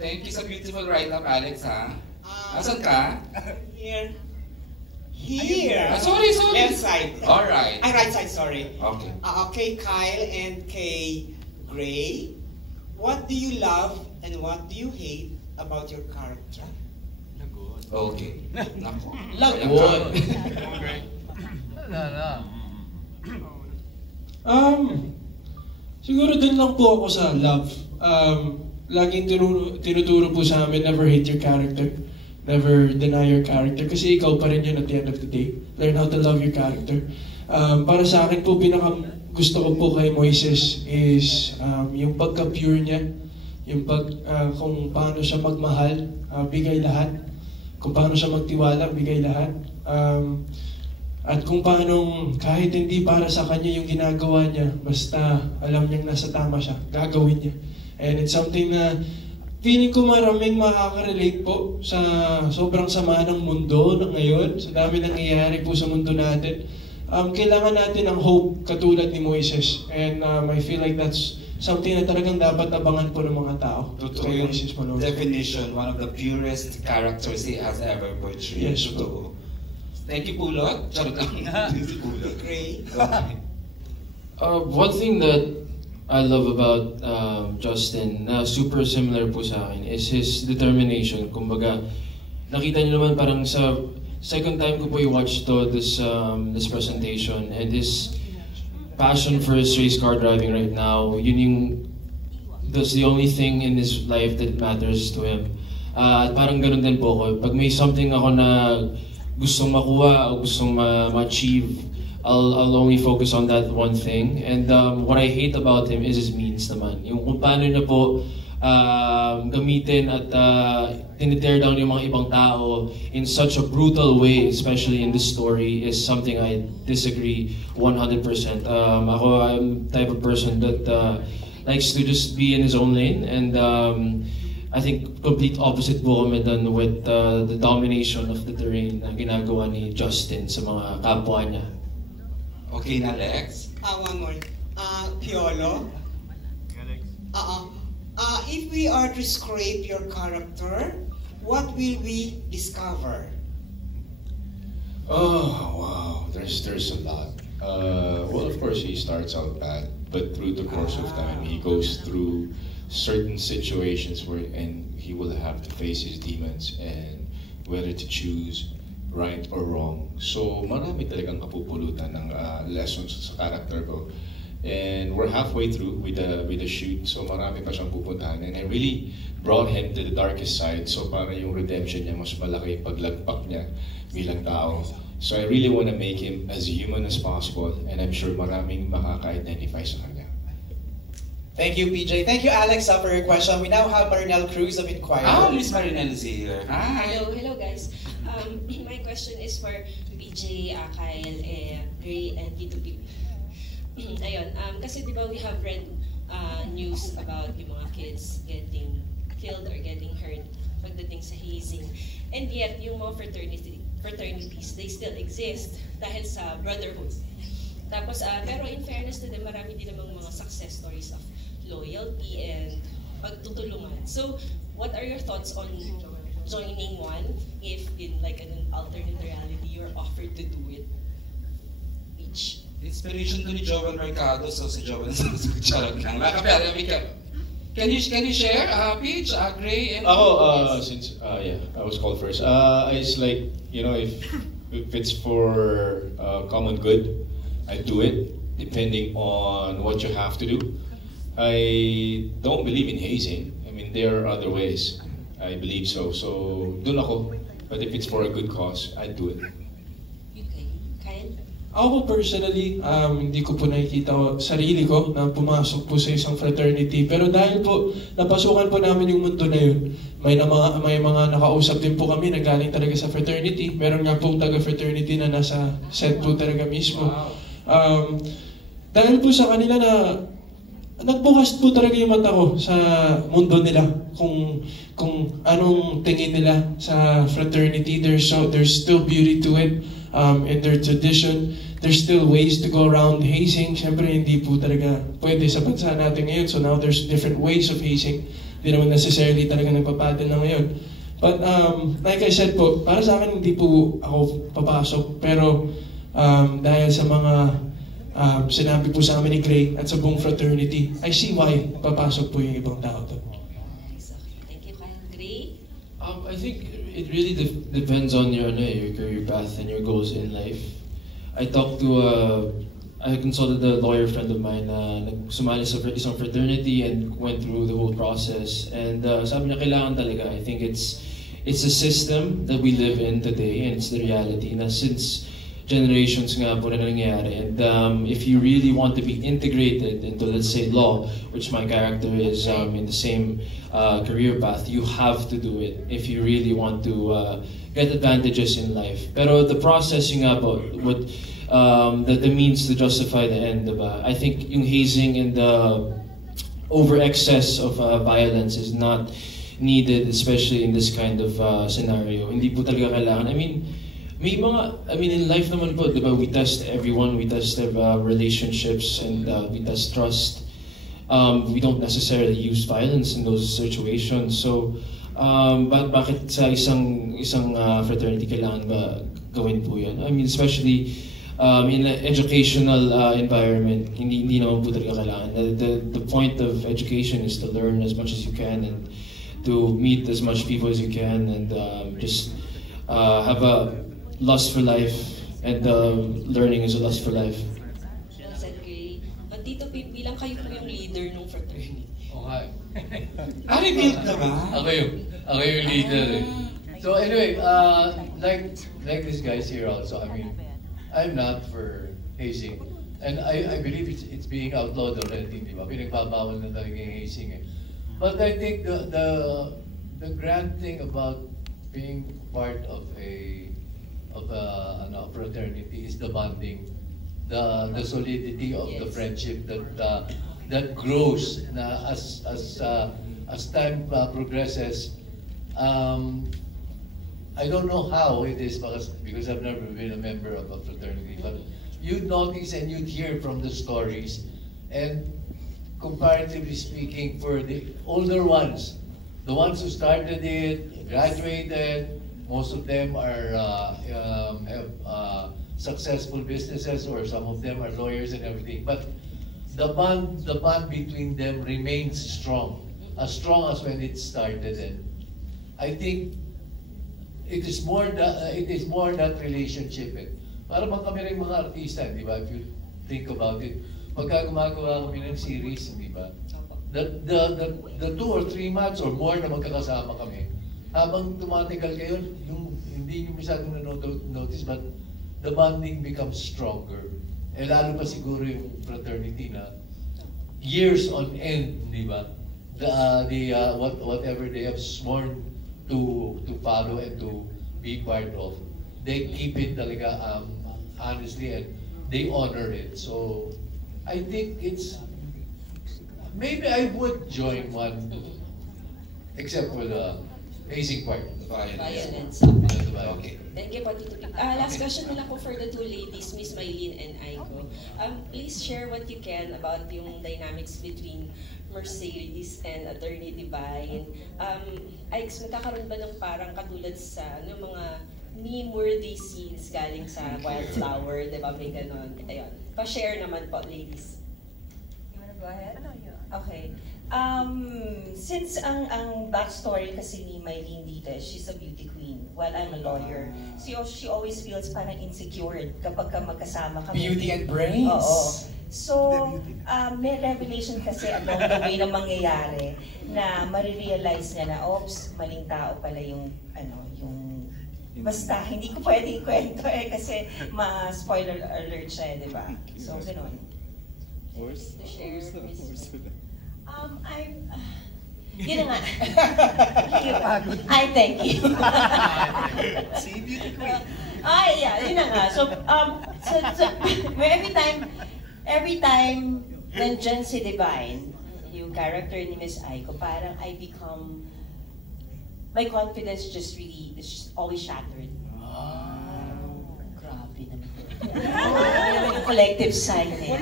Thank you sa beautiful write-up, Alex, ha? Asan ka? Here. Here. Sorry. Left side. Alright. Right side, sorry. Okay. Kay Kyle and kay Gray, what do you love and what do you hate about your character? Okay. Nako. Lagot. Siguro dun lang po ako sa love. Laging tinuturo po sa amin, never hate your character. Never deny your character. Kasi ikaw pa rin yun at the end of the day. Learn how to love your character. Para sa akin po, gusto ko po kay Moises is yung pagka-pure niya. Yung kung paano siya magmahal, bigay lahat. Kung paano siya magtiwala, bigay lahat. At kung paano kahit hindi para sa kanya yung ginagawa niya, basta alam niyang nasa tama siya, gagawin niya. And it's something na feeling ko maraming makaka-relate po sa sobrang sama ng mundo ngayon, sa dami nangyayari po sa mundo natin. Kailangan natin ng hope katulad ni Moises. And I feel like that's something na talagang dapat abangan po ng mga tao. Totoo yung definition, one of the purest characters he has ever portrayed. Yes, totoo. Thank you, Pulot. Charot lang. Gray. One thing that I love about Justin, na super similar po sa akin, is his determination. Kumbaga, nakita niyo naman parang sa second time ko po i-watch this presentation, and his passion for his race car driving right now, that's the only thing in his life that matters to him. At parang ganun din po ako. Pag may something ako na gustong makuha o gustong ma-achieve, I'll only focus on that one thing. And what I hate about him is his means naman. Yung kung paano niya po gamitin at tinitear down yung mga ibang tao in such a brutal way, especially in this story, is something I disagree 100%. Ako, I'm the type of person that likes to just be in his own lane, and I think complete opposite po kami dun with the domination of the terrain na ginagawa ni Justin sa mga kapwa niya. Okay na, Lex? One more. Piolo? If we are to scrape your character, what will we discover? Oh, wow. There's a lot. Well, of course, he starts out bad, but through the course of time, he goes through certain situations and he will have to face his demons and whether to choose right or wrong. So marami talagang kapupulutan ng lessons sa character ko. And we're halfway through with the shoot, so marami pa siyang pupuntahan. And I really brought him to the darkest side, so para yung redemption niya mas malaki paglagpak niya bilang tao. So I really want to make him as human as possible, and I'm sure maraming makaka-identify sa kanya. Thank you, PJ. Thank you, Alex, for your question. We now have Marinelle Cruz of Inquirer. Miss Marinelle is here. Hi. Hello, guys. My question is for PJ, Kyle, Gray, and Tito Pip. Ayun, kasi di ba we have read news about yung mga kids getting killed or getting hurt pagdating sa hazing. And yet, yung mga fraternities, they still exist dahil sa brotherhood. Tapos, pero in fairness to them, marami din namang mga success stories of loyalty and pagtutulungan. So, what are your thoughts on joining one if in like an alternate reality you're offered to do it? Each. Inspiration ko ni Joel Mercado, so si Joel charot lang. Can you share, Peach, Gray, and since I was called first. It's like, if it's for common good, I do it depending on what you have to do. I don't believe in hazing. I mean, there are other ways. I believe so. So, dun ako. But if it's for a good cause, I do it. Okay. Kyle? Ako personally, hindi ko po nakikita sarili ko na pumasok po sa isang fraternity. Pero dahil po, napasukan po namin yung mundo na yun, may mga nakausap din po kami na galing talaga sa fraternity. Meron nga pong taga-fraternity na nasa set po talaga mismo. Dahil po sa kanila na nagbukas po talaga yung mata ko sa mundo nila, kung anong tingin nila sa fraternity. There's still beauty to it, in their tradition. There's still ways to go around hazing. Siyempre hindi po talaga pwede sa bansa natin ngayon, so now there's different ways of hazing. Hindi naman necessarily talaga nagpapattern na ngayon. But like I said po, para sa akin hindi po ako papasok. Pero dahil sa mga sinabi po sa amin ni Gray at sa buong fraternity, I see why papasok po yung ibang tao to. Thank you, Kyle. Gray? I think it really depends on your career path and your goals in life. I consulted a lawyer friend of mine na sumali sa isang fraternity and went through the whole process. And sabi niya, kailangan talaga. I think it's a system that we live in today, and it's the reality na since generations nga po na nangyayari. And if you really want to be integrated into, let's say, law, which my character is in the same career path, you have to do it if you really want to get advantages in life. Pero the process yung nga po, the means to justify the end, diba? I think yung hazing and the over-excess of violence is not needed, especially in this kind of scenario. Hindi po talaga kailangan. I mean, in life naman po, diba, we test everyone, we test their relationships, and we test trust. We don't necessarily use violence in those situations. So, bakit sa isang fraternity kailangan ba gawin po yan? I mean, especially in an educational environment, hindi naman po talaga kailangan. The point of education is to learn as much as you can and to meet as much people as you can, and just have a lust for life, and learning is a lust for life. Well said, Gray. Tito Pip, bilang kayo po yung leader ng fraternity. Okay. Revealed na ba? Ako yung leader eh. So anyway, like these guys here also, I mean, I'm not for hazing. And I believe it's being outlawed already, di ba? Pinagbabawal na talaga yung hazing eh. But I think the grand thing about being part of a fraternity is the bonding, the solidity of the friendship that grows na as time progresses. I don't know how it is because I've never been a member of a fraternity, but you'd notice and you'd hear from the stories, and comparatively speaking, for the older ones, the ones who started it, graduated, most of them have successful businesses, or some of them are lawyers and everything. But the bond between them remains strong as when it started. And I think it is more that relationship. Para bang kami rin mga artista, di ba? If you think about it, pagka gumagawa kami ng series, di ba? The 2 or 3 months or more na magkakasama kami, habang tumatagal kayo, hindi nyo masyadong na-notice, but the bonding becomes stronger. Eh lalo pa siguro yung fraternity na years on end, di ba? Whatever they have sworn to follow and to be part of, they keep it talaga honestly, and they honor it. So I think maybe I would join one, except for the hazing part. Violence. Okay. Thank you po, Tito Pip. Last question na lang po for the two ladies, Miss Mylene and Aiko. Please share what you can about yung dynamics between Mercedes and Attorney Divine. Aix, magkakaroon ba ng parang katulad sa mga meme-worthy scenes galing sa Wildflower, di ba? May ganon. Ayun. Pa-share naman po, ladies. You wanna go ahead? Okay. Since ang backstory kasi ni Mylene dito, she's a beauty queen while I'm a lawyer. So she always feels parang insecure kapag magkasama kami. Beauty and brains. Oo. So, may revelation kasi along the way na mangyayari na marirealize niya na, oops, maling tao pala yung basta, hindi ko pwede ikwento kasi ma-spoiler alert siya, di ba? So, gano'n. To share, Miss. Yun na nga. I thank you. See, beauty queen. Yeah, yun na nga. So every time nandyan si Divine, yung character ni Miss Aiko, parang my confidence just really is always shattered. Grabe naman. Collective sign eh.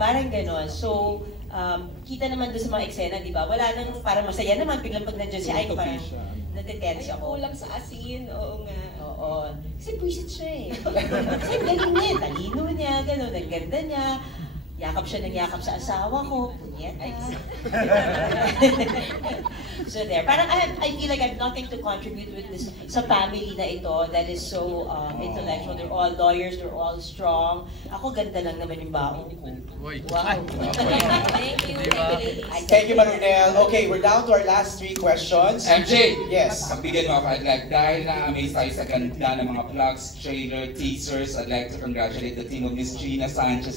Parang gano'n. So, kita naman doon sa mga eksena, di ba? Wala nang parang masaya naman, biglang pag nandiyan si Aiko, parang natitense ako. Kulang sa asin, oo nga. Oo. Kasi buisit siya eh. Kasi ang galing niya, talino niya, gano'n, ang ganda niya. Yakap siya ng yakap sa asawa ko. Punyeta. So there. Parang I feel like I have nothing to contribute with this sa family na ito that is so intellectual. They're all lawyers, they're all strong. Ako ganda lang naman yung baon ko. Wow. Thank you. Thank you, Marinel. Okay, we're down to our last 3 questions. MJ! Yes. Pagbigyan mo ako, I'd like, dahil na-amaze tayo sa ganda ng mga vlogs, trailer, teasers, I'd like to congratulate the team of Miss Gina Sanchez